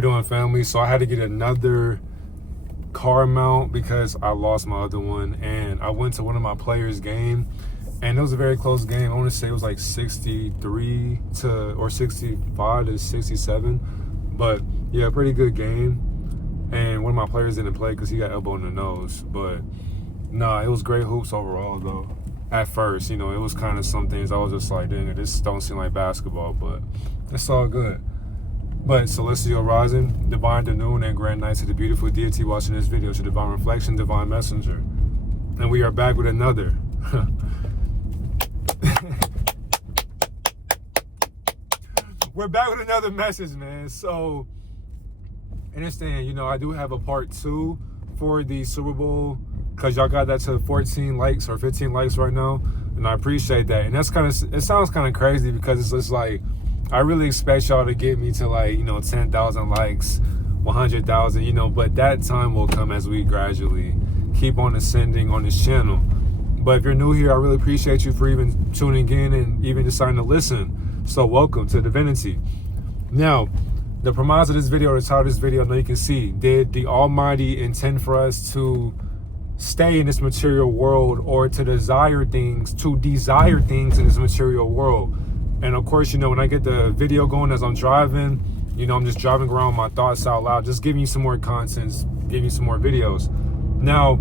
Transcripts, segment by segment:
we doing, family? So I had to get another car mount because I lost my other one, and I went to one of my players' game, and it was a very close game. I want to say it was like 63 to or 65 to 67, but yeah, pretty good game. And one of my players didn't play because he got elbowed in the nose, but nah, it was great hoops overall though. At first, you know, it was kind of some things I was just like, dang, this don't seem like basketball, but it's all good. But Celestial Rising, Divine Denoon, and Grand Night to the beautiful deity watching this video, to Divine Reflection, Divine Messenger. And we are back with another. We're back with another message, man. So, understand, you know, I do have a part 2 for the Super Bowl, because y'all got that to 14 likes or 15 likes right now, and I appreciate that. And that's kind of, it sounds kind of crazy because it's just like, I really expect y'all to get me to like, you know, 10,000 likes, 100,000, you know, but that time will come as we gradually keep on ascending on this channel. But if you're new here, I really appreciate you for even tuning in and even deciding to listen. So welcome to Divinity. Now, the premise of this video, the title of this video, I know you can see, did the Almighty intend for us to stay in this material world, or to desire things in this material world? And of course, you know, when I get the video going as I'm driving, you know, I'm just driving around my thoughts out loud, just giving you some more content, giving you some more videos. Now,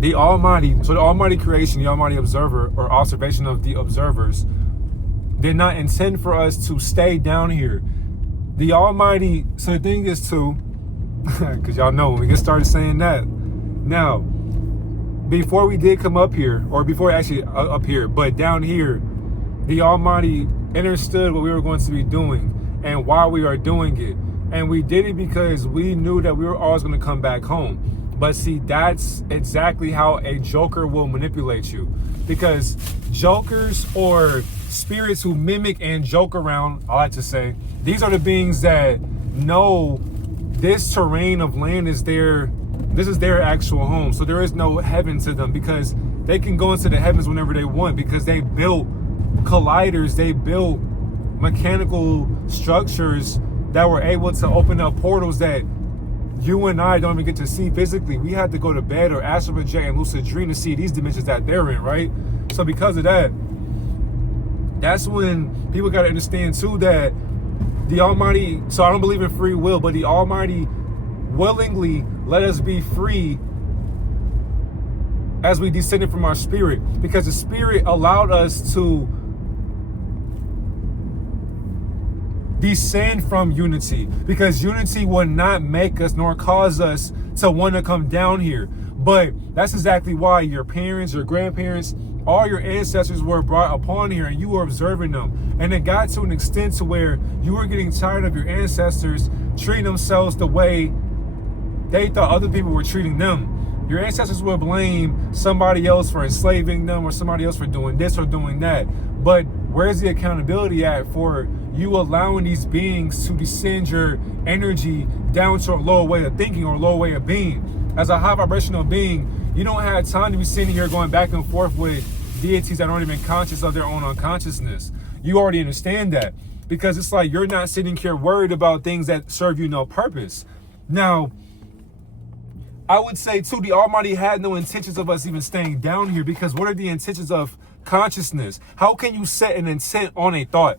the Almighty creation, the Almighty observer, or observation of the observers, did not intend for us to stay down here. The Almighty, so the thing is too, because y'all know when we get started saying that, now, before we did come up here, or before actually up here, but down here, the Almighty understood what we were going to be doing and why we are doing it. And we did it because we knew that we were always going to come back home. But see, that's exactly how a joker will manipulate you. Because jokers, or spirits who mimic and joke around, I like to say, these are the beings that know this terrain of land is this is their actual home. So there is no heaven to them, because they can go into the heavens whenever they want, because they built colliders, they built mechanical structures that were able to open up portals that you and I don't even get to see physically. We had to go to bed or astral project and lucid dream to see these dimensions that they're in, right? So because of that, that's when people got to understand too that the Almighty, so I don't believe in free will, but the Almighty willingly let us be free as we descended from our spirit, because the spirit allowed us to descend from unity, because unity would not make us nor cause us to want to come down here. But that's exactly why your parents, your grandparents, all your ancestors were brought upon here, and you were observing them. And it got to an extent to where you were getting tired of your ancestors treating themselves the way they thought other people were treating them. Your ancestors would blame somebody else for enslaving them, or somebody else for doing this or doing that. But where's the accountability at for you allowing these beings to descend your energy down to a lower way of thinking or a lower way of being? As a high vibrational being, you don't have time to be sitting here going back and forth with deities that aren't even conscious of their own unconsciousness. You already understand that, because it's like you're not sitting here worried about things that serve you no purpose. Now, I would say too, the Almighty had no intentions of us even staying down here, because what are the intentions of consciousness? How can you set an intent on a thought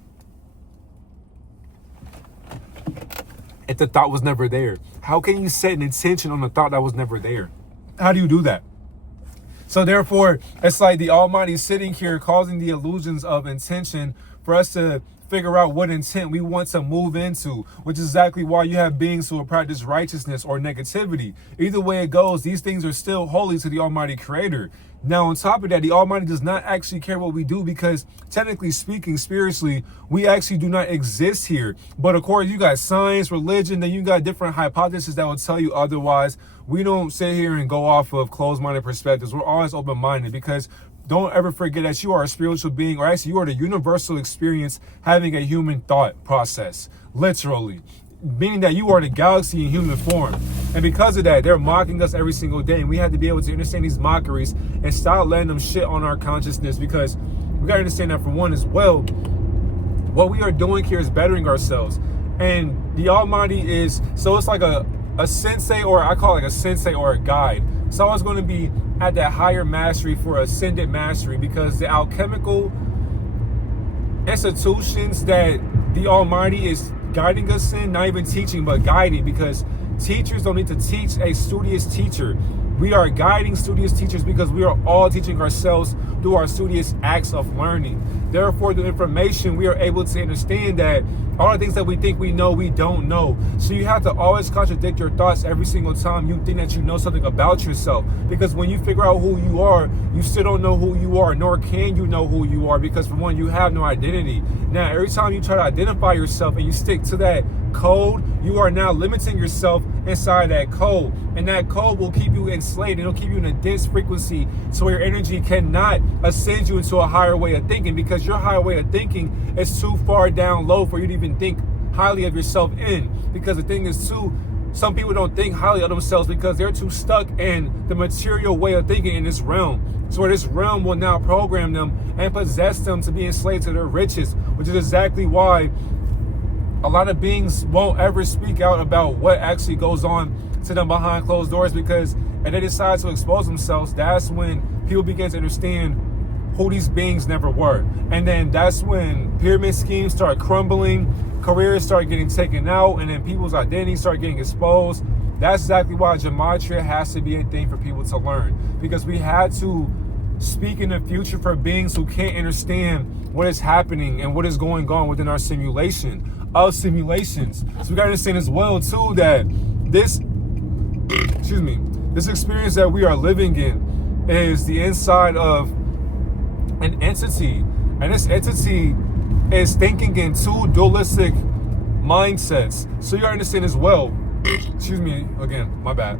if the thought was never there? How can you set an intention on a thought that was never there? How do you do that? So therefore, it's like the Almighty is sitting here causing the illusions of intention for us to figure out what intent we want to move into, which is exactly why you have beings who will practice righteousness or negativity. Either way it goes, these things are still holy to the Almighty Creator. Now, on top of that, the Almighty does not actually care what we do, because technically speaking, spiritually, we actually do not exist here. But of course, you got science, religion, then you got different hypotheses that will tell you otherwise. We don't sit here and go off of closed-minded perspectives. We're always open-minded, because don't ever forget that you are a spiritual being, or actually you are the universal experience having a human thought process, literally. Meaning that you are the galaxy in human form. And because of that, they're mocking us every single day. And we have to be able to understand these mockeries and stop letting them shit on our consciousness, because we got to understand that, for one as well, what we are doing here is bettering ourselves. And the Almighty is, so it's like a sensei, or I call it like a sensei or a guide. It's always going to be at that higher mastery for ascended mastery, because the alchemical institutions that the Almighty is guiding us in, not even teaching, but guiding, because teachers don't need to teach a studious teacher. We are guiding studious teachers because we are all teaching ourselves through our studious acts of learning. Therefore, the information, we are able to understand that all the things that we think we know, we don't know. So you have to always contradict your thoughts every single time you think that you know something about yourself. Because when you figure out who you are, you still don't know who you are, nor can you know who you are, because for one, you have no identity. Now, every time you try to identify yourself and you stick to that code, you are now limiting yourself inside that code. And that code will keep you enslaved. It'll keep you in a dense frequency so your energy cannot ascend you into a higher way of thinking, because your higher way of thinking is too far down low for you to even think highly of yourself in. Because the thing is too, some people don't think highly of themselves because they're too stuck in the material way of thinking in this realm. So this realm will now program them and possess them to be enslaved to their riches, which is exactly why a lot of beings won't ever speak out about what actually goes on to them behind closed doors, because if they decide to expose themselves, that's when people begin to understand who these beings never were. And then that's when pyramid schemes start crumbling, careers start getting taken out, and then people's identities start getting exposed. That's exactly why gematria has to be a thing for people to learn, because we had to speak in the future for beings who can't understand what is happening and what is going on within our simulation of simulations. So we gotta understand as well too that this this experience that we are living in is the inside of an entity, and this entity is thinking in two dualistic mindsets. So you gotta understand as well, excuse me again, my bad,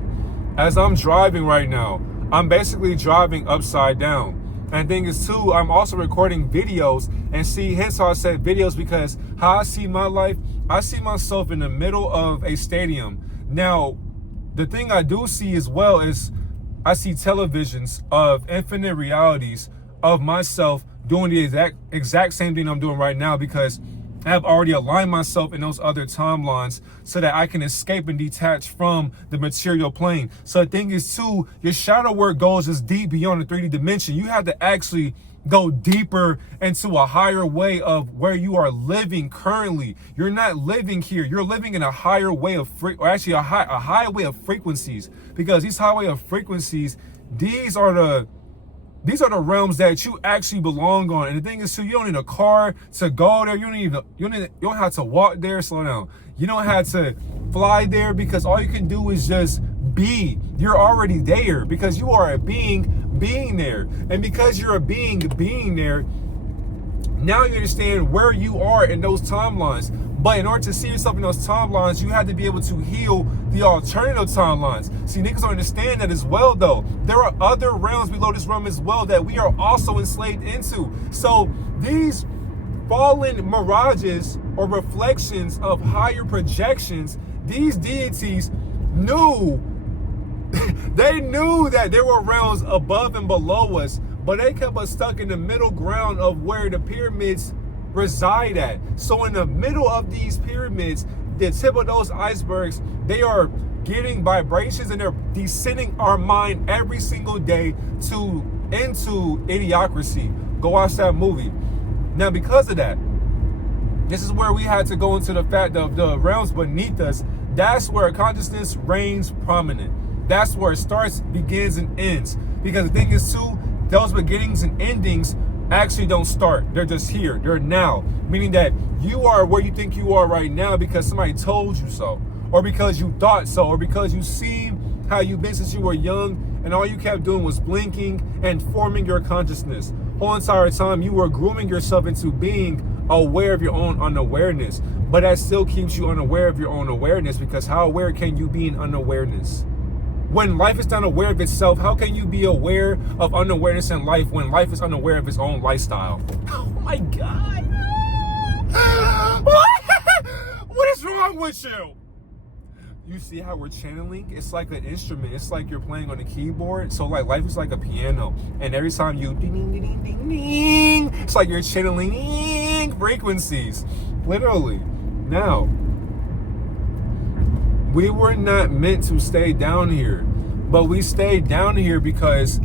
as I'm driving right now, I'm basically driving upside down. And the thing is too, I'm also recording videos, and see, hence how I said videos, because how I see my life, I see myself in the middle of a stadium. Now, the thing I do see as well is I see televisions of infinite realities of myself doing the exact same thing I'm doing right now, because I have already aligned myself in those other timelines so that I can escape and detach from the material plane. So the thing is too, your shadow work goes just deep beyond the 3D dimension. You have to actually go deeper into a higher way of where you are living currently. You're not living here. You're living in a higher way of a high way of frequencies, because these high way of frequencies, these are the realms that you actually belong on. And the thing is too, you don't need a car to go there. You don't have to walk there. Slow down. You don't have to fly there, because all you can do is just be. You're already there, because you are a being there. And because you're a being there, now you understand where you are in those timelines. But in order to see yourself in those timelines, you have to be able to heal the alternative timelines. See, niggas don't understand that as well, though. There are other realms below this realm as well that we are also enslaved into. So these fallen mirages or reflections of higher projections, these deities knew, they knew that there were realms above and below us, but they kept us stuck in the middle ground of where the pyramids reside at. So in the middle of these pyramids, the tip of those icebergs, they are getting vibrations and they're descending our mind every single day into idiocracy. Go watch that movie. Now, because of that, this is where we had to go into the fact of the realms beneath us. That's where consciousness reigns prominent. That's where it starts, begins, and ends. Because the thing is too, those beginnings and endings actually don't start. They're just here. They're now. Meaning that you are where you think you are right now because somebody told you so, or because you thought so, or because you seen how you've been since you were young and all you kept doing was blinking and forming your consciousness. Whole entire time you were grooming yourself into being aware of your own unawareness. But that still keeps you unaware of your own awareness, because how aware can you be in unawareness? When life is not aware of itself, how can you be aware of unawareness in life when life is unaware of its own lifestyle? Oh my God. What is wrong with you? You see how we're channeling? It's like an instrument. It's like you're playing on a keyboard. So like life is like a piano. And every time you ding, ding, ding, ding, ding, it's like you're channeling frequencies. Literally. Now, we were not meant to stay down here, but we stayed down here because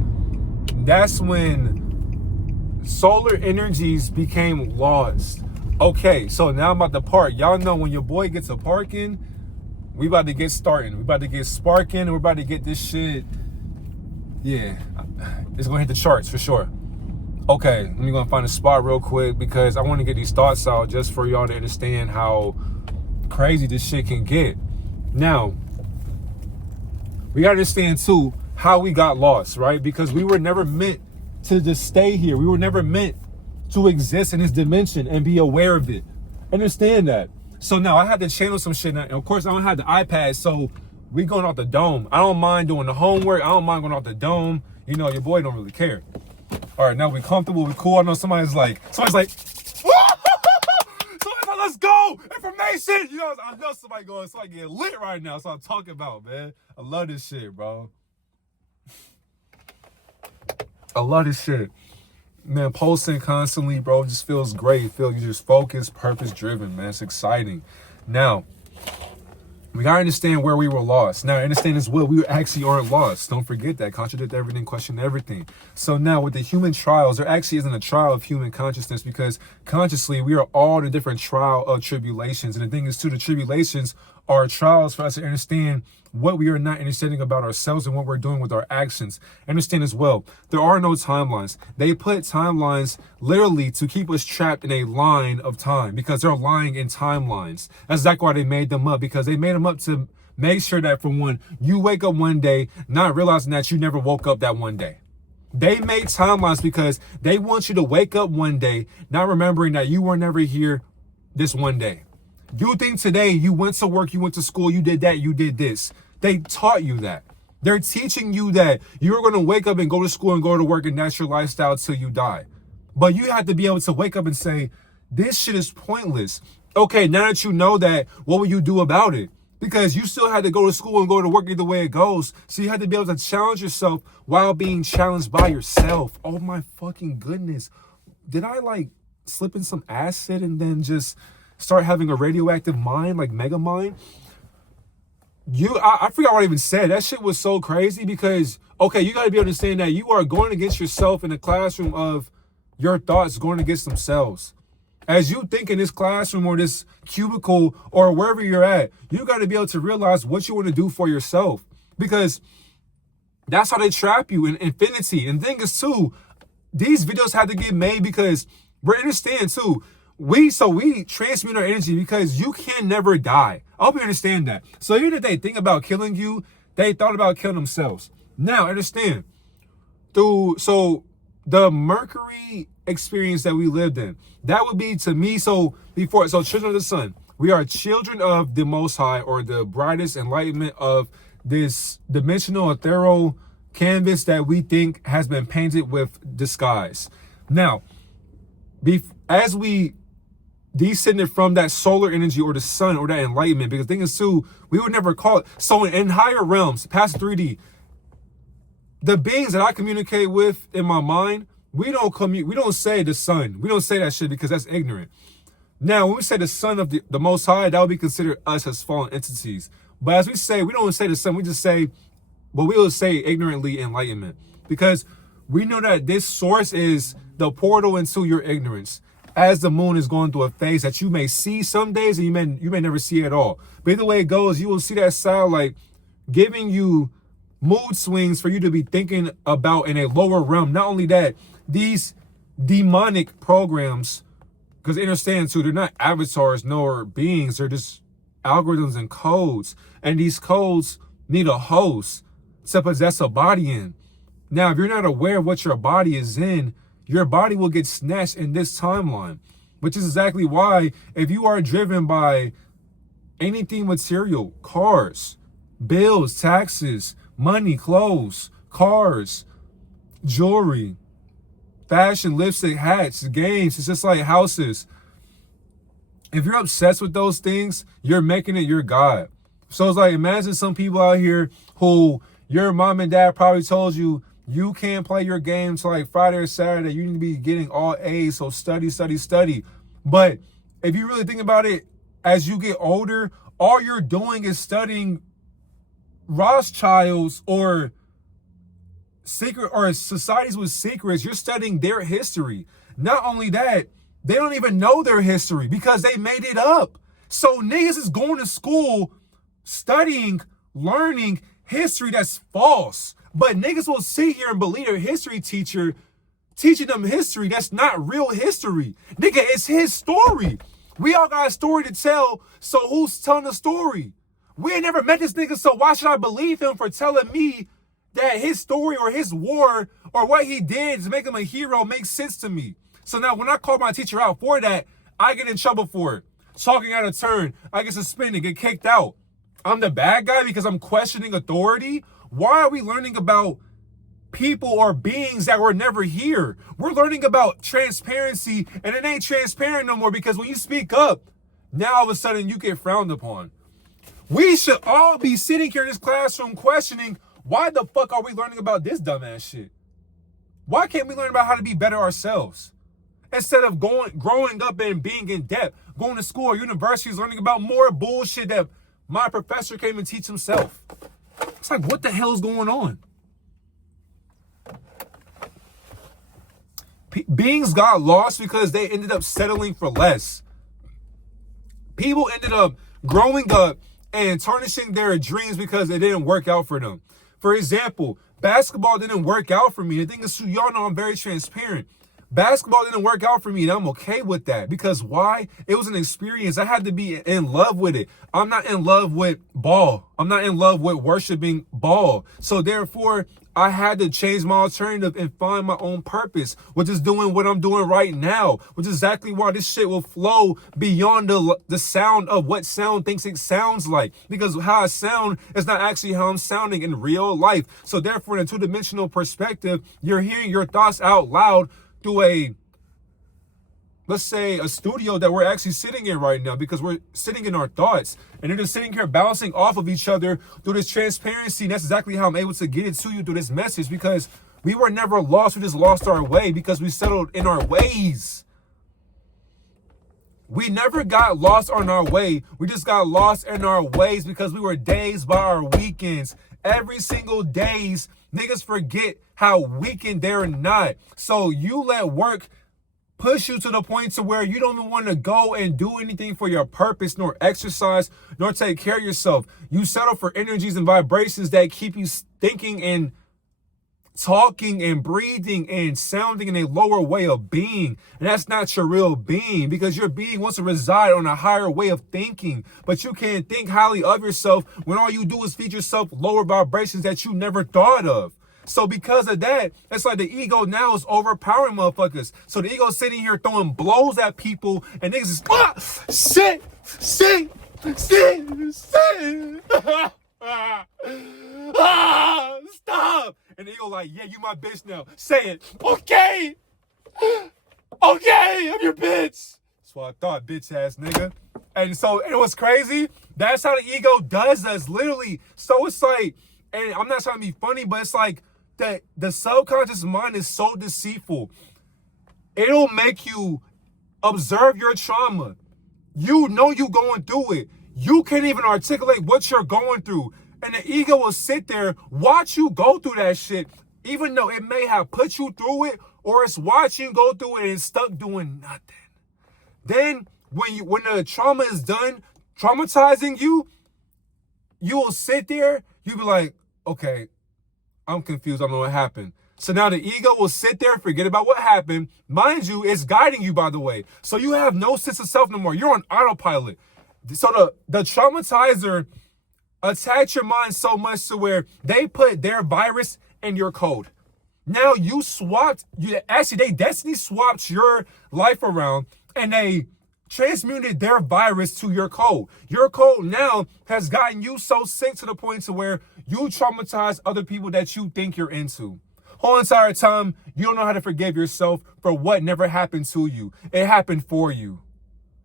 that's when solar energies became lost. Okay, so now I'm about to park. Y'all know when your boy gets a parking, we about to get starting. We about to get sparking, and we're about to get this shit. Yeah, it's gonna hit the charts for sure. Okay, let me go and find a spot real quick because I want to get these thoughts out just for y'all to understand how crazy this shit can get. Now, we gotta understand too how we got lost, right? Because we were never meant to just stay here. We were never meant to exist in this dimension and be aware of it. Understand that. So now I had to channel some shit. And of course, I don't have the iPad, so we going off the dome. I don't mind doing the homework. I don't mind going off the dome. You know, your boy don't really care. All right, now we comfortable. We cool. I know somebody's like, somebody's like, let's go. Information. You know, I know somebody going, so I get lit right now. That's what I'm talking about, man. I love this shit, bro. I love this shit. Man, posting constantly, bro, just feels great. Feel you just focused, purpose driven, man. It's exciting. Now, we gotta understand where we were lost. Now, understand as well, we actually aren't lost. Don't forget that. Contradict everything, question everything. So now with the human trials, there actually isn't a trial of human consciousness because consciously we are all the different trial of tribulations. And the thing is too, the tribulations are trials for us to understand what we are not understanding about ourselves and what we're doing with our actions. Understand as well, there are no timelines. They put timelines literally to keep us trapped in a line of time because they're lying in timelines. That's exactly why they made them up, because they made them up to make sure that, for one, you wake up one day not realizing that you never woke up that one day. They made timelines because they want you to wake up one day not remembering that you were never here this one day. You think today you went to work, you went to school, you did that, you did this. They taught you that. They're teaching you that you're going to wake up and go to school and go to work and that's your lifestyle till you die. But you have to be able to wake up and say, this shit is pointless. Okay, now that you know that, what will you do about it? Because you still had to go to school and go to work either way it goes. So you had to be able to challenge yourself while being challenged by yourself. Oh my fucking goodness. Did I like slip in some acid and then just start having a radioactive mind, like mega mind? I forgot what I even said. That shit was so crazy because, okay, you got to be able to understand that you are going against yourself in the classroom of your thoughts going against themselves. As you think in this classroom or this cubicle or wherever you're at, you got to be able to realize what you want to do for yourself, because that's how they trap you in infinity. And the thing is too, these videos have to get made because we understand too, we transmute our energy because you can never die. I hope you understand that. So even if they think about killing you, they thought about killing themselves. Now understand, so the Mercury experience that we lived in, that would be to me, so children of the sun, we are children of the Most High, or the brightest enlightenment of this dimensional ethereal canvas that we think has been painted with disguise. Now, as we descended from that solar energy or the sun or that enlightenment, because the thing is too, we would never call it. So in higher realms, past 3D, the beings that I communicate with in my mind, we don't say the sun. We don't say that shit because that's ignorant. Now, when we say the son of the Most High, that would be considered us as fallen entities. But as we say, we don't say the sun, we just say, but we will say ignorantly enlightenment, because we know that this source is the portal into your ignorance. As the moon is going through a phase that you may see some days and you may never see at all. But either way it goes, you will see that satellite giving you mood swings for you to be thinking about in a lower realm. Not only that, these demonic programs, because understand too, they're not avatars nor beings, they're just algorithms and codes. And these codes need a host to possess a body in. Now, if you're not aware of what your body is in, your body will get snatched in this timeline, which is exactly why if you are driven by anything material, cars, bills, taxes, money, clothes, cars, jewelry, fashion, lipstick, hats, games, it's just like houses. If you're obsessed with those things, you're making it your God. So it's like, imagine some people out here who your mom and dad probably told you, you can't play your games like Friday or Saturday. You need to be getting all A's, so study, study, study. But if you really think about it, as you get older, all you're doing is studying Rothschilds or societies with secrets. You're studying their history. Not only that, they don't even know their history because they made it up. So niggas is going to school, studying, learning history that's false. But niggas will sit here and believe their history teacher teaching them history that's not real history. Nigga, it's his story. We all got a story to tell, so who's telling the story? We ain't never met this nigga, so why should I believe him for telling me that his story or his war or what he did to make him a hero makes sense to me? So now when I call my teacher out for that, I get in trouble for it. Talking out of turn, I get suspended, get kicked out. I'm the bad guy because I'm questioning authority? Why are we learning about people or beings that were never here? We're learning about transparency, and it ain't transparent no more because when you speak up, now all of a sudden you get frowned upon. We should all be sitting here in this classroom questioning, why the fuck are we learning about this dumbass shit? Why can't we learn about how to be better ourselves? Instead of growing up and being in depth, going to school or universities, learning about more bullshit that my professor came and teach himself. It's like, what the hell is going on? Beings got lost because they ended up settling for less. People ended up growing up and tarnishing their dreams because it didn't work out for them. For example, basketball didn't work out for me. The thing is, y'all know I'm very transparent. Basketball didn't work out for me, and I'm okay with that. Because why? It was an experience. I had to be in love with it. I'm not in love with ball. I'm not in love with worshiping ball. So therefore, I had to change my alternative and find my own purpose, which is doing what I'm doing right now, which is exactly why this shit will flow beyond the sound of what sound thinks it sounds like. Because how I sound is not actually how I'm sounding in real life. So therefore, in a two-dimensional perspective, you're hearing your thoughts out loud through let's say a studio that we're actually sitting in right now, because we're sitting in our thoughts and they're just sitting here bouncing off of each other through this transparency. And that's exactly how I'm able to get it to you through this message, because we were never lost. We just lost our way because we settled in our ways. We never got lost on our way. We just got lost in our ways because we were dazed by our weekends. Every single days, niggas forget how weekend they're not. So you let work push you to the point to where you don't even want to go and do anything for your purpose, nor exercise, nor take care of yourself. You settle for energies and vibrations that keep you thinking and talking and breathing and sounding in a lower way of being. And that's not your real being, because your being wants to reside on a higher way of thinking. But you can't think highly of yourself when all you do is feed yourself lower vibrations that you never thought of. So because of that, it's like the ego now is overpowering motherfuckers. So the ego sitting here throwing blows at people, and niggas is shit. Stop. And the ego like, yeah, you my bitch now. Say it. Okay, I'm your bitch. That's what I thought, bitch ass nigga. And so it was crazy. That's how the ego does us, literally. So it's like, and I'm not trying to be funny, but it's like that the subconscious mind is so deceitful. It'll make you observe your trauma. You know you going through it. You can't even articulate what you're going through. And the ego will sit there, watch you go through that shit, even though it may have put you through it, or it's watching you go through it and stuck doing nothing. Then when the trauma is done traumatizing you, you will sit there, you'll be like, okay, I'm confused. I don't know what happened. So now the ego will sit there, forget about what happened. Mind you, it's guiding you, by the way. So you have no sense of self no more. You're on autopilot. So the traumatizer attach your mind so much to where they put their virus in your code. Now they destiny swapped your life around, and they transmuted their virus to your code. Your code now has gotten you so sick to the point to where you traumatize other people that you think you're into. Whole entire time, you don't know how to forgive yourself for what never happened to you. It happened for you.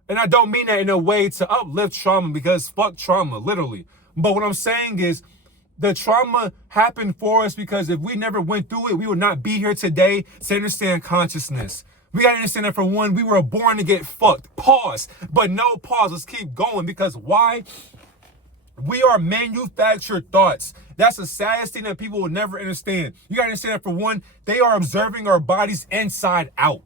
And I don't mean that in a way to uplift trauma, because fuck trauma, literally. But what I'm saying is, the trauma happened for us because if we never went through it, we would not be here today to understand consciousness. We got to understand that, for one, we were born to get fucked. Pause. But no pause. Let's keep going. Because why? We are manufactured thoughts. That's the saddest thing that people will never understand. You gotta understand that, for one, they are observing our bodies inside out.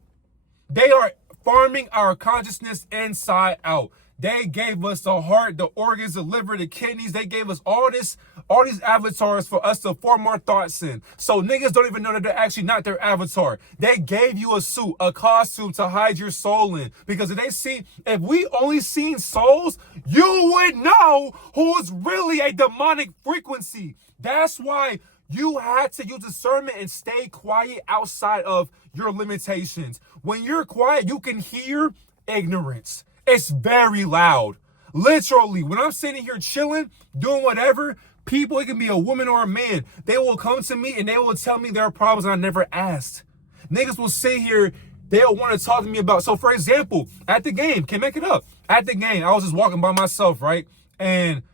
They are farming our consciousness inside out. They gave us the heart, the organs, the liver, the kidneys. They gave us all these avatars for us to form our thoughts in. So niggas don't even know that they're actually not their avatar. They gave you a suit, a costume to hide your soul in. Because if we only seen souls, you would know who is really a demonic frequency. That's why you had to use discernment and stay quiet outside of your limitations. When you're quiet, you can hear ignorance. It's very loud. Literally, when I'm sitting here chilling, doing whatever, people, it can be a woman or a man, they will come to me and they will tell me their problems I never asked. Niggas will sit here, they'll want to talk to me about, so for example, at the game, can't make it up. At the game, I was just walking by myself, right? And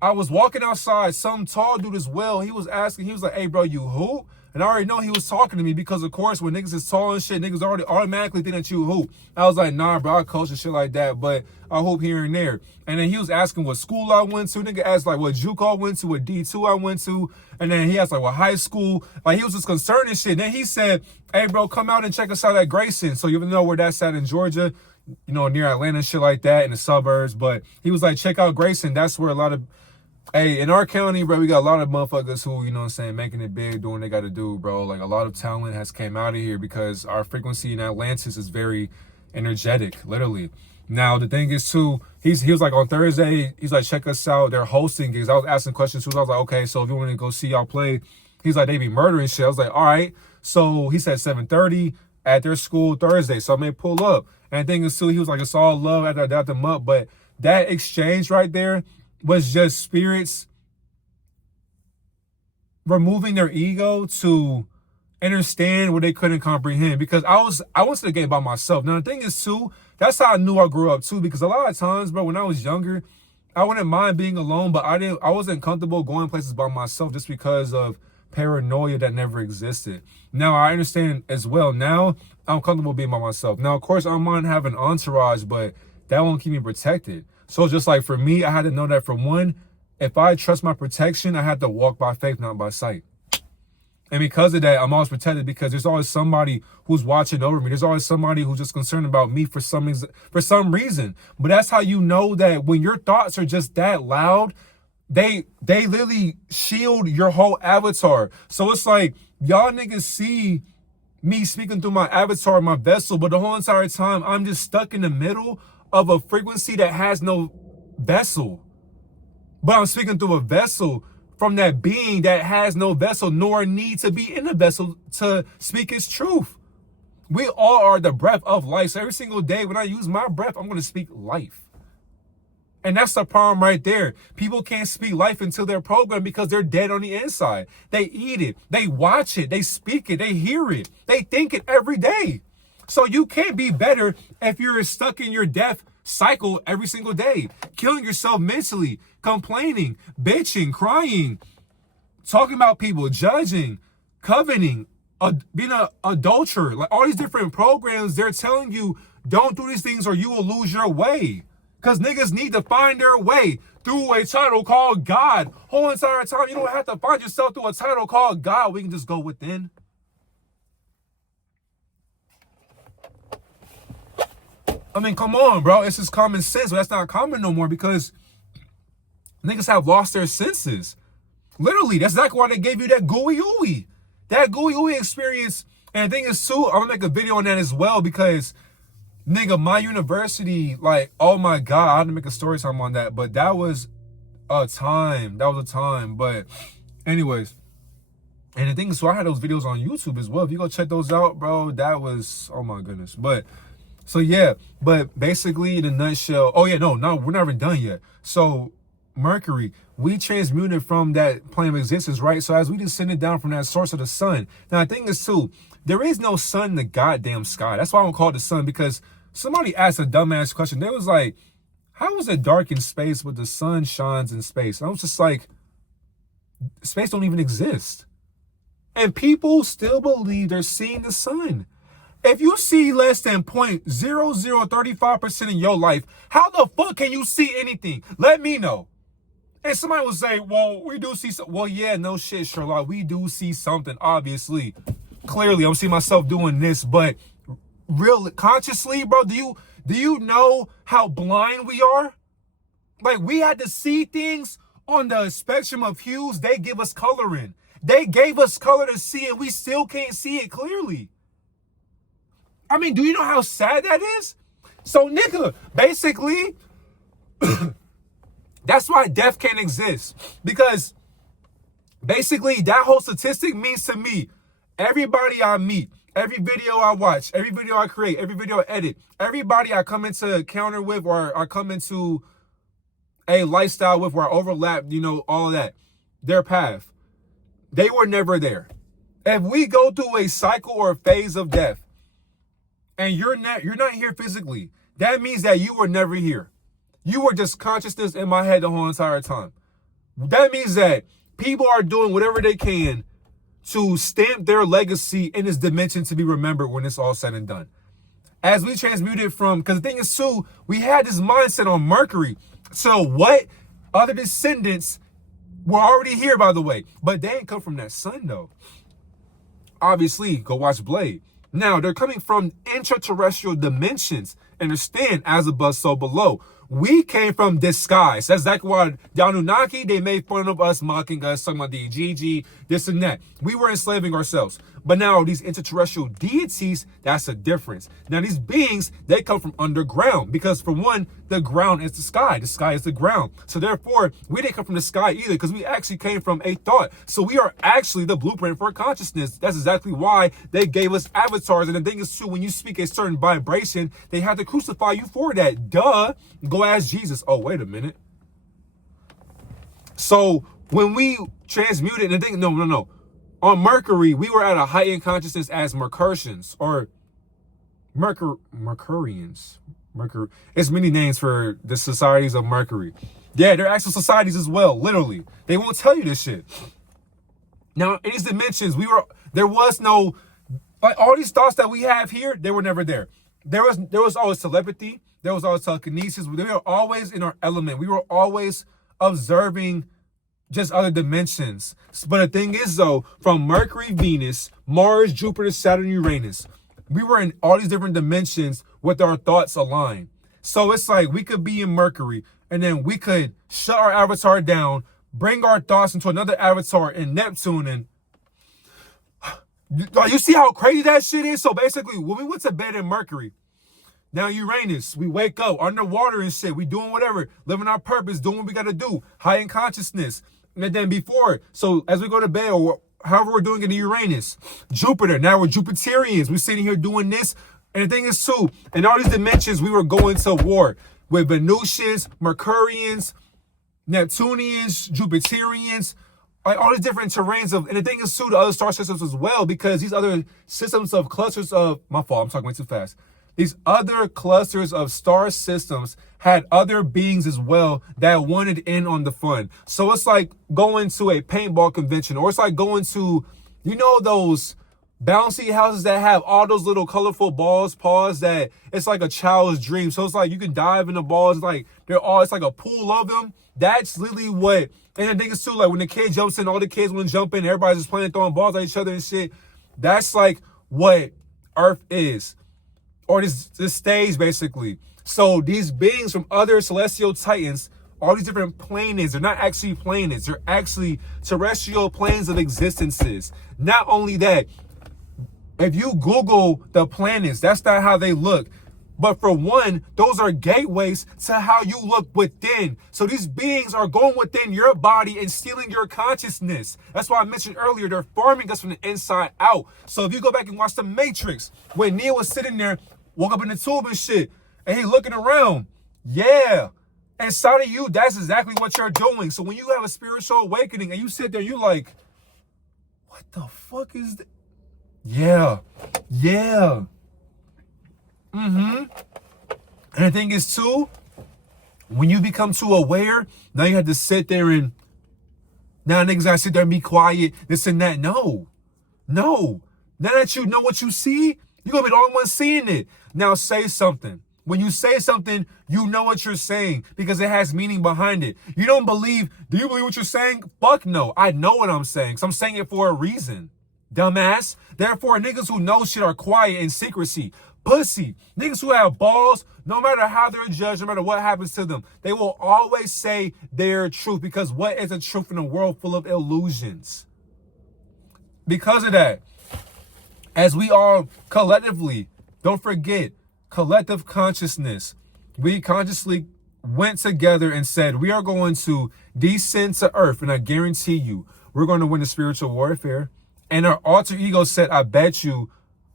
I was walking outside, some tall dude as well, he was like, hey bro, you hoop? And I already know he was talking to me because, of course, when niggas is tall and shit, niggas already automatically think that you hoop. I was like, nah, bro, I coach and shit like that, but I hoop here and there. And then he was asking what school I went to. Nigga asked, like, what JUCO I went to, what D2 I went to. And then he asked, like, what high school. Like, he was just concerned and shit. Then he said, hey, bro, come out and check us out at Grayson. So you even know where that's at in Georgia, you know, near Atlanta and shit like that, in the suburbs. But he was like, check out Grayson. That's where a lot of... Hey, in our county, bro, we got a lot of motherfuckers who, you know what I'm saying, making it big, doing what they got to do, bro. Like, a lot of talent has came out of here because our frequency in Atlantis is very energetic, literally. Now, the thing is, too, he was like, on Thursday, he's like, check us out. They're hosting gigs. I was asking questions, too. So I was like, okay, so if you want to go see y'all play, he's like, they be murdering shit. I was like, all right. So he said 7:30 at their school Thursday. So I may pull up. And the thing is, too, he was like, it's all love after I dapped them up. But that exchange right there was just spirits removing their ego to understand what they couldn't comprehend. Because I went to the game by myself. Now the thing is too, that's how I knew I grew up too. Because a lot of times, bro, when I was younger, I wouldn't mind being alone, but I wasn't comfortable going places by myself just because of paranoia that never existed. Now I understand as well. Now I'm comfortable being by myself. Now, of course, I don't mind having an entourage, but that won't keep me protected. So just like for me, I had to know that, for one, if I trust my protection, I had to walk by faith, not by sight. And because of that, I'm always protected because there's always somebody who's watching over me. There's always somebody who's just concerned about me for some reason. But that's how you know that when your thoughts are just that loud, they literally shield your whole avatar. So it's like, y'all niggas see me speaking through my avatar, my vessel, but the whole entire time, I'm just stuck in the middle of a frequency that has no vessel. But I'm speaking through a vessel from that being that has no vessel, nor need to be in a vessel to speak its truth. We all are the breath of life. So every single day when I use my breath, I'm going to speak life. And that's the problem right there. People can't speak life until they're programmed because they're dead on the inside. They eat it. They watch it. They speak it. They hear it. They think it every day. So you can't be better if you're stuck in your death cycle every single day, killing yourself mentally, complaining, bitching, crying, talking about people, judging, coveting, being an adulterer. Like all these different programs, they're telling you don't do these things or you will lose your way. Because niggas need to find their way through a title called God. Whole entire time, you don't have to find yourself through a title called God. We can just go within. I mean, come on, bro. It's just common sense, but that's not common no more because niggas have lost their senses. Literally, that's exactly why they gave you that gooey ooey. That gooey ooey experience. And the thing is, too, I'm going to make a video on that as well because, nigga, my university, like, oh my God, I had to make a story time on that. But that was a time. That was a time. But anyways, and the thing is, so I had those videos on YouTube as well. If you go check those out, bro, that was, oh my goodness. But so yeah, but basically in a nutshell, oh yeah, no, we're not even done yet. So Mercury, we transmuted from that plane of existence, right? So as we descended down from that source of the sun. Now the thing is too, there is no sun in the goddamn sky. That's why I don't call it the sun, because somebody asked a dumbass question. They was like, how is it dark in space but the sun shines in space? And I was just like, space don't even exist. And people still believe they're seeing the sun. If you see less than 0.0035% in your life, how the fuck can you see anything? Let me know. And somebody will say, well, we do see some. Well, yeah, no shit, Sherlock. We do see something, obviously. Clearly, I'm seeing myself doing this, but real consciously, bro, do you know how blind we are? Like, we had to see things on the spectrum of hues they give us color in. They gave us color to see, and we still can't see it clearly. I mean, do you know how sad that is? So, nigga, basically, that's why death can't exist. Because, basically, that whole statistic means to me, everybody I meet, every video I watch, every video I create, every video I edit, everybody I come into encounter with, or I come into a lifestyle with, where I overlap, you know, all of that, their path, they were never there. If we go through a cycle or a phase of death, and you're not here physically, that means that you were never here. You were just consciousness in my head the whole entire time. That means that people are doing whatever they can to stamp their legacy in this dimension to be remembered when it's all said and done. As we transmuted from, because the thing is too, we had this mindset on Mercury. So what other descendants were already here, by the way, but they ain't come from that sun though. Obviously, go watch Blade. Now, they're coming from intraterrestrial dimensions. Understand, as above, so below. We came from disguise. That's exactly why the Anunnaki, they made fun of us, mocking us, talking about the Gigi, this and that. We were enslaving ourselves. But now these interterrestrial deities, that's a difference. Now these beings, they come from underground, because for one, the ground is the sky. The sky is the ground. So therefore, we didn't come from the sky either, because we actually came from a thought. So we are actually the blueprint for consciousness. That's exactly why they gave us avatars. And the thing is too, when you speak a certain vibration, they have to crucify you for that. Duh. Go ask Jesus. Oh, wait a minute. So when we transmuted, and the thing, no. On Mercury, we were at a heightened consciousness as Mercurtians, or Mercurians. It's many names for the societies of Mercury. Yeah, they're actual societies as well, literally. They won't tell you this shit. Now, in these dimensions, there was no, like, all these thoughts that we have here, they were never there. There was always telepathy. There was always telekinesis. We were always in our element. We were always observing just other dimensions. But the thing is, though, from Mercury, Venus, Mars, Jupiter, Saturn, Uranus, we were in all these different dimensions with our thoughts aligned. So it's like we could be in Mercury, and then we could shut our avatar down, bring our thoughts into another avatar in Neptune, and you see how crazy that shit is? So basically, when we went to bed in Mercury, now Uranus, we wake up underwater and shit. We doing whatever, living our purpose, doing what we got to do, high in consciousness. And then before, so as we go to bed, or however we're doing it in Uranus, Jupiter, now we're Jupiterians. We're sitting here doing this. And the thing is too, in all these dimensions, we were going to war with Venusians, Mercurians, Neptunians, Jupiterians, like all these different terrains of, and the thing is too, the other star systems as well, because these other systems of clusters of, my fault, I'm talking way too fast. These other clusters of star systems had other beings as well that wanted in on the fun. So it's like going to a paintball convention, or it's like going to, you know, those bouncy houses that have all those little colorful balls, paws, that it's like a child's dream. So it's like you can dive in the balls, like it's like a pool of them. That's literally what, and the thing is too, like when the kid jumps in, all the kids want to jump in, everybody's just playing, throwing balls at each other and shit. That's like what Earth is. Or this stage, basically. So these beings from other celestial titans, all these different planets, they're not actually planets. They're actually terrestrial planes of existences. Not only that, if you Google the planets, that's not how they look. But for one, those are gateways to how you look within. So these beings are going within your body and stealing your consciousness. That's why I mentioned earlier, they're farming us from the inside out. So if you go back and watch The Matrix, when Neo was sitting there, woke up in the tube and shit, and he looking around, yeah, inside of you, that's exactly what you're doing. So when you have a spiritual awakening and you sit there, you like, what the fuck is that? Yeah. And the thing is too, when you become too aware, now you have to sit there and, now niggas gotta sit there and be quiet, this and that. No. Now that you know what you see, you're gonna be the only one seeing it. Now say something. When you say something, you know what you're saying because it has meaning behind it. You don't believe, do you believe what you're saying? Fuck no. I know what I'm saying. So I'm saying it for a reason. Dumbass. Therefore, niggas who know shit are quiet in secrecy. Pussy. Niggas who have balls, no matter how they're judged, no matter what happens to them, they will always say their truth because what is a truth in a world full of illusions? Because of that, as we all collectively, don't forget, collective consciousness, we consciously went together and said, we are going to descend to earth, and I guarantee you, we're going to win the spiritual warfare. And our alter ego said, I bet you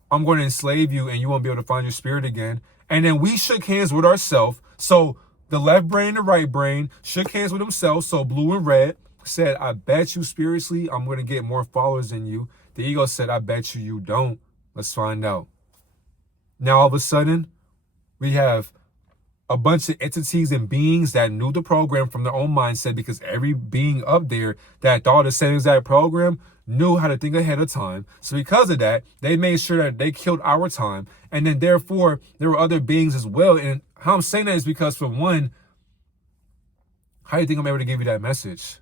I'm going to enslave you and you won't be able to find your spirit again. And then we shook hands with ourselves. So the left brain and the right brain shook hands with themselves. So blue and red said, I bet you spiritually I'm going to get more followers than you. The ego said, I bet you don't. Let's find out. Now, all of a sudden, we have a bunch of entities and beings that knew the program from their own mindset because every being up there that thought the same exact program knew how to think ahead of time. So because of that, they made sure that they killed our time. And then therefore, there were other beings as well. And how I'm saying that is because, for one, how do you think I'm able to give you that message?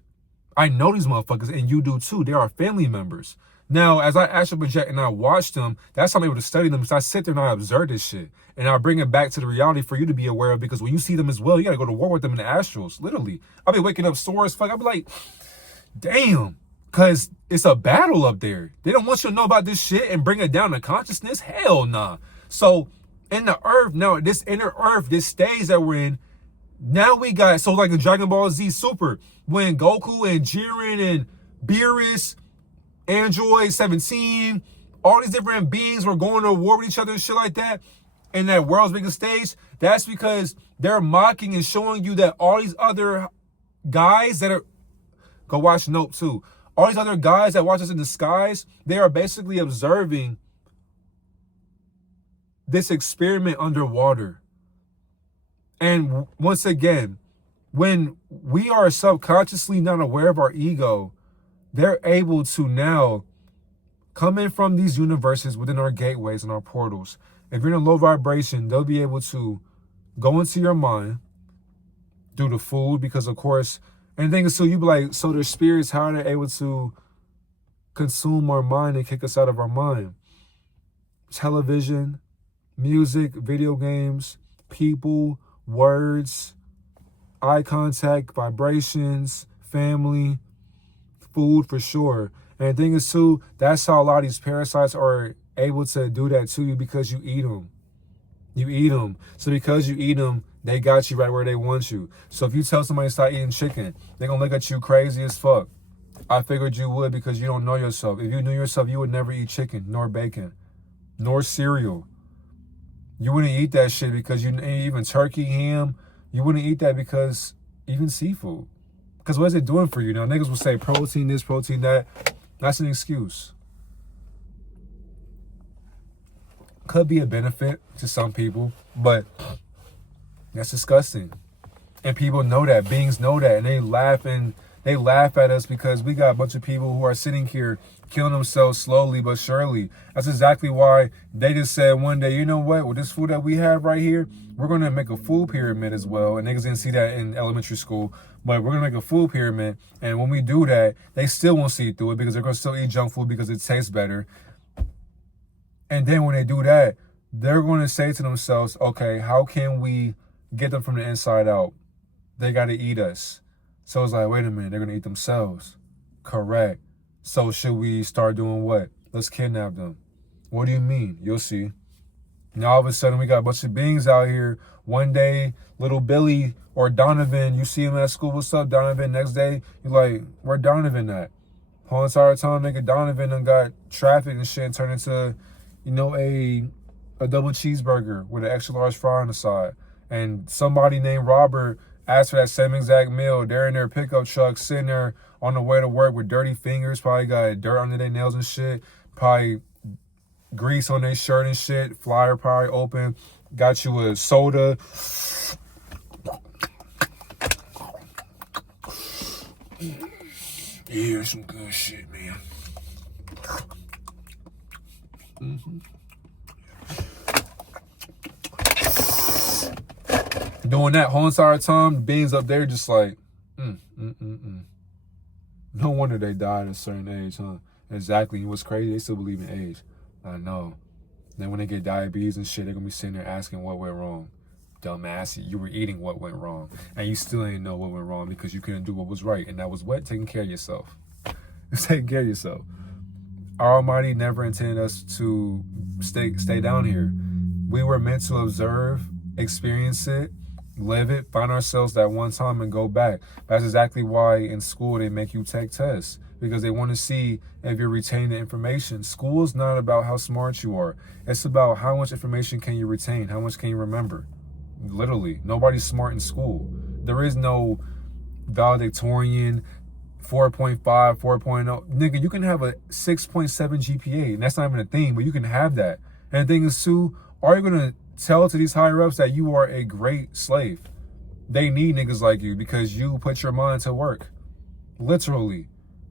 I know these motherfuckers, and you do too. They are family members. Now, as I astral project and I watch them, that's how I'm able to study them because I sit there and I observe this shit. And I bring it back to the reality for you to be aware of because when you see them as well, you got to go to war with them in the astrals, literally. I'll be waking up sore as fuck. I'll be like, damn, because it's a battle up there. They don't want you to know about this shit and bring it down to consciousness? Hell nah. So in the earth, now this inner earth, this stage that we're in, now we got, so like the Dragon Ball Z Super, when Goku and Jiren and Beerus, Android 17, all these different beings were going to war with each other and shit like that, in that world's biggest stage, that's because they're mocking and showing you that all these other guys that are, go watch Nope too, all these other guys that watch us in the skies, they are basically observing this experiment underwater. And once again, when we are subconsciously not aware of our ego, they're able to now come in from these universes within our gateways and our portals. If you're in a low vibration, they'll be able to go into your mind through the food, because of course, and things. So you be like, so their spirits, how are they able to consume our mind and kick us out of our mind? Television, music, video games, people, words, eye contact, vibrations, family, food for sure. And the thing is too, that's how a lot of these parasites are able to do that to you, because you eat them. You eat them. So because you eat them, they got you right where they want you. So if you tell somebody to stop eating chicken, they're going to look at you crazy as fuck. I figured you would, because you don't know yourself. If you knew yourself, you would never eat chicken, nor bacon, nor cereal. You wouldn't eat that shit because you ain't even turkey, ham. You wouldn't eat that because even seafood. Because what is it doing for you? Now, niggas will say protein this, protein that. That's an excuse. Could be a benefit to some people, but that's disgusting. And people know that. Beings know that. And they laugh at us because we got a bunch of people who are sitting here killing themselves slowly but surely. That's exactly why they just said one day, you know what, with this food that we have right here, we're going to make a food pyramid as well. And niggas didn't see that in elementary school, but we're going to make a food pyramid. And when we do that, they still won't see through it because they're going to still eat junk food because it tastes better. And then when they do that, they're going to say to themselves, okay, how can we get them from the inside out? They got to eat us. So it's like, wait a minute, they're going to eat themselves. Correct. So should we start doing what? Let's kidnap them. What do you mean? You'll see. Now all of a sudden we got a bunch of beings out here. One day, little Billy or Donovan, you see him at school, what's up, Donovan? Next day, you're like, where Donovan at? Whole entire time, nigga, Donovan done got traffic and shit and turned into, you know, a double cheeseburger with an extra large fry on the side. And somebody named Robert asked for that same exact meal. They're in their pickup truck, sitting there on the way to work with dirty fingers, probably got dirt under their nails and shit, probably grease on their shirt and shit, flyer probably open, got you a soda. Yeah, some good shit, man. Doing that whole entire time, beings up there just like, No wonder they died at a certain age, huh? Exactly. What's crazy, they still believe in age. I know. Then when they get diabetes and shit, they're going to be sitting there asking what went wrong. Dumbass, you were eating what went wrong. And you still ain't know what went wrong because you couldn't do what was right. And that was what? Taking care of yourself. Taking care of yourself. Our Almighty never intended us to stay down here. We were meant to observe, experience it, live it, find ourselves that one time and go back. That's exactly why in school they make you take tests, because they want to see if you're retaining the information. School is not about how smart you are. It's about how much information can you retain, how much can you remember. Literally, nobody's smart in school. There is no valedictorian, 4.5, 4.0. Nigga, you can have a 6.7 GPA, and that's not even a thing, but you can have that. And the thing is, too, are you going to tell to these higher ups that you are a great slave? They need niggas like you because you put your mind to work. Literally.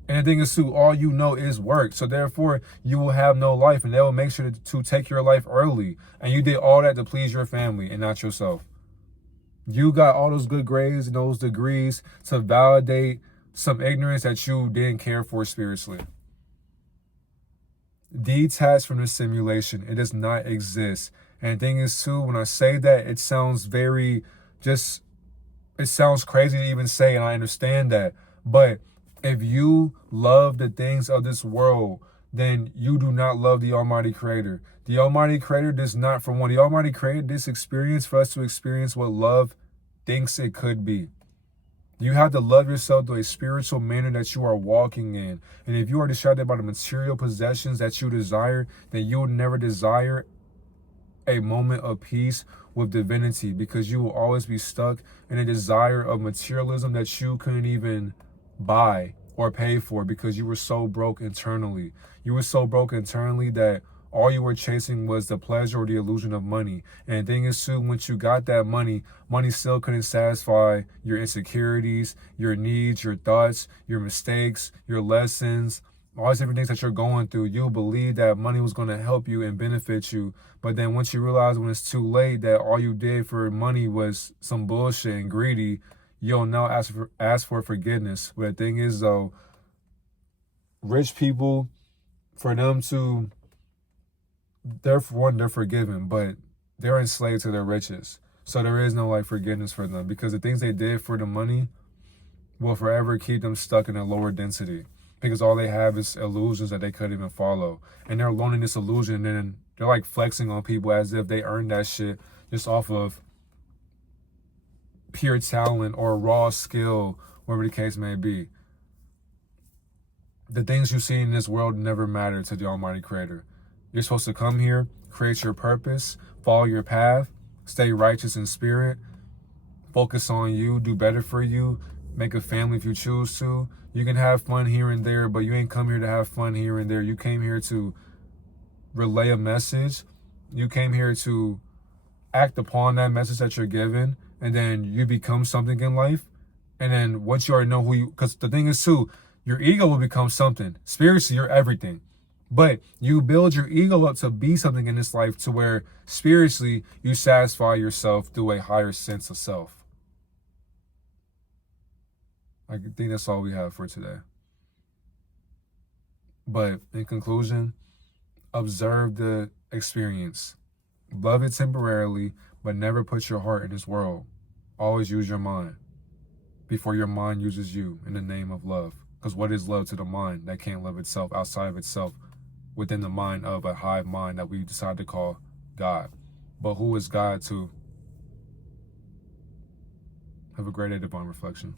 And the thing is, too, all you know is work. So therefore, you will have no life, and they will make sure to take your life early. And you did all that to please your family and not yourself. You got all those good grades and those degrees to validate some ignorance that you didn't care for spiritually. Detached from the simulation. It does not exist. And the thing is, too, when I say that, it sounds it sounds crazy to even say, and I understand that. But if you love the things of this world, then you do not love the Almighty Creator. The Almighty Creator does not, for one, the Almighty created this experience for us to experience what love thinks it could be. You have to love yourself to a spiritual manner that you are walking in. And if you are distracted by the material possessions that you desire, then you will never desire a moment of peace with divinity, because you will always be stuck in a desire of materialism that you couldn't even buy or pay for because you were so broke internally. You were so broke internally that all you were chasing was the pleasure or the illusion of money. And the thing is, too, once you got that money still couldn't satisfy your insecurities, your needs, your thoughts, your mistakes, your lessons, all these different things that you're going through. You believe that money was going to help you and benefit you. But then once you realize when it's too late that all you did for money was some bullshit and greedy, you'll now ask for forgiveness. But the thing is, though, rich people, for them to, they're forgiven, but they're enslaved to their riches. So there is no forgiveness for them, because the things they did for the money will forever keep them stuck in a lower density, because all they have is illusions that they couldn't even follow. And they're learning this illusion, and then they're flexing on people as if they earned that shit just off of pure talent or raw skill, whatever the case may be. The things you see in this world never matter to the Almighty Creator. You're supposed to come here, create your purpose, follow your path, stay righteous in spirit, focus on you, do better for you, make a family if you choose to. You can have fun here and there, but you ain't come here to have fun here and there. You came here to relay a message. You came here to act upon that message that you're given, and then you become something in life. And then once you already know who you, because the thing is, too, your ego will become something. Spiritually, you're everything. But you build your ego up to be something in this life to where spiritually you satisfy yourself through a higher sense of self. I think that's all we have for today. But in conclusion, observe the experience. Love it temporarily, but never put your heart in this world. Always use your mind before your mind uses you in the name of love. Because what is love to the mind that can't love itself outside of itself, within the mind of a hive mind that we decide to call God? But who is God to? Have a great day, Divine Reflection.